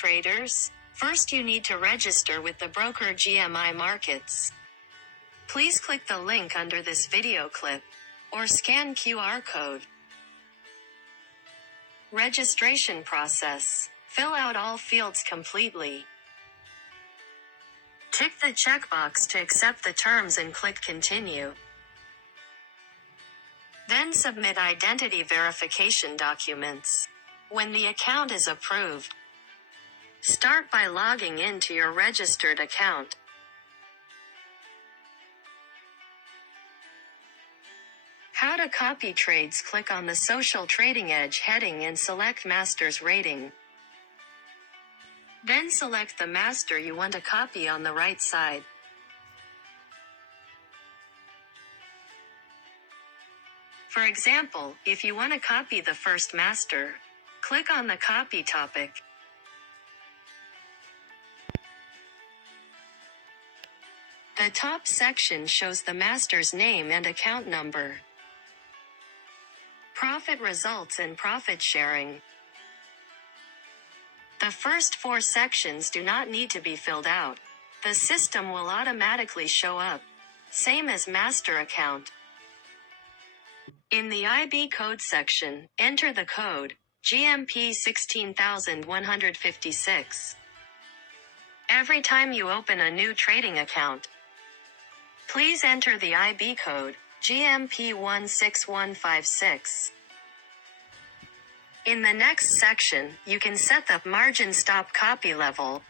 traders? First you need to register with the broker GMI Markets. Please click the link under this video clip, or scan QR code. Registration process. Fill out all fields completely. Tick the checkbox to accept the terms and click Continue. Then submit identity verification documents. When the account is approved, start by logging into your registered account. How to copy trades. Click on the Social Trading Edge heading and select Master's Rating. Then select the master you want to copy on the right side. For example, if you want to copy the first master, click on the Copy topic. The top section shows the master's name and account number. Profit results and profit sharing. The first 4 sections do not need to be filled out. The system will automatically show up, same as master account. In the IB code section, enter the code, GMP 16156. Every time you open a new trading account, please enter the IB code, GMP 16156. In the next section, you can set the margin stop copy level.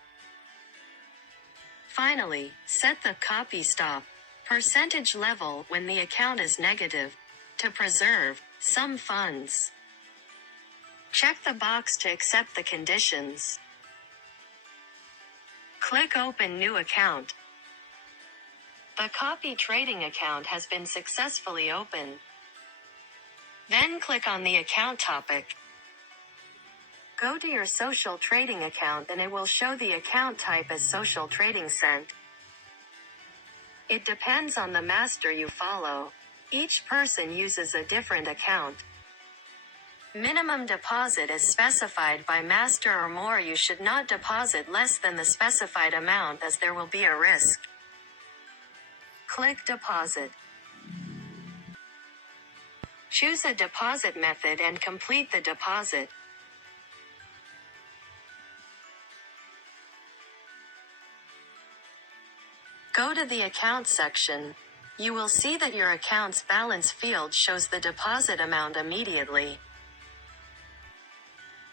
Finally, set the copy stop percentage level when the account is negative, to preserve some funds. Check the box to accept the conditions. Click Open New Account. The copy trading account has been successfully opened. Then click on the account topic. Go to your social trading account and it will show the account type as social trading cent. It depends on the master you follow. Each person uses a different account. Minimum deposit is specified by master or more. You should not deposit less than the specified amount as there will be a risk. Click Deposit. Choose a deposit method and complete the deposit. Go to the account section. You will see that your account's balance field shows the deposit amount immediately.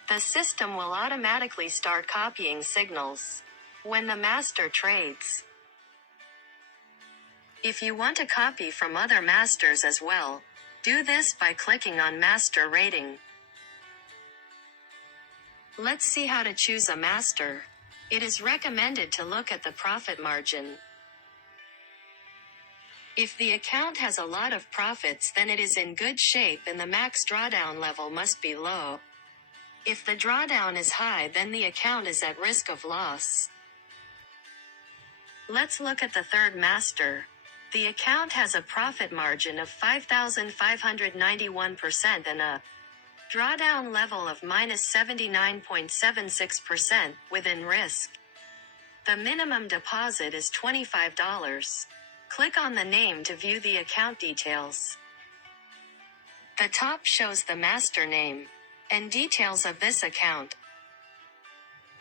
The system will automatically start copying signals when the master trades. If you want to copy from other masters as well, do this by clicking on Master Rating. Let's see how to choose a master. It is recommended to look at the profit margin. If the account has a lot of profits, then it is in good shape and the max drawdown level must be low. If the drawdown is high, then the account is at risk of loss. Let's look at the third master. The account has a profit margin of 5,591% and a drawdown level of -79.76% within risk. The minimum deposit is $25. Click on the name to view the account details. The top shows the master name and details of this account.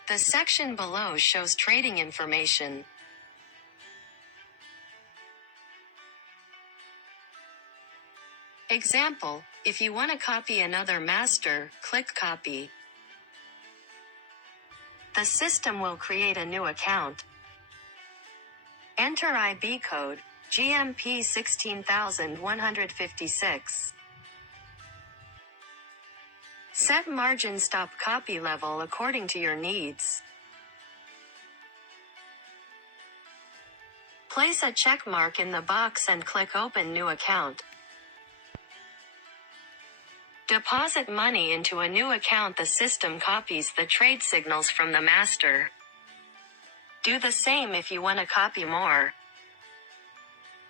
The section below shows trading information. Example, if you want to copy another master, click Copy. The system will create a new account. Enter IB code, GMP 16156. Set margin stop copy level according to your needs. Place a check mark in the box and click Open New Account. Deposit money into a new account. The system copies the trade signals from the master. Do the same if you want to copy more.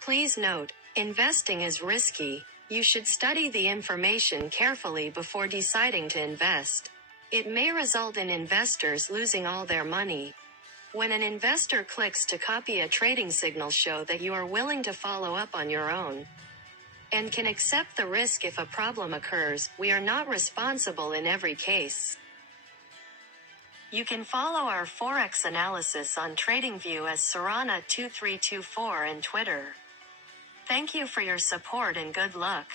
Please note, investing is risky. You should study the information carefully before deciding to invest. It may result in investors losing all their money. When an investor clicks to copy a trading signal, show that you are willing to follow up on your own and can accept the risk if a problem occurs. We are not responsible in every case. You can follow our forex analysis on TradingView as Sarana2324 and Twitter. Thank you for your support and good luck.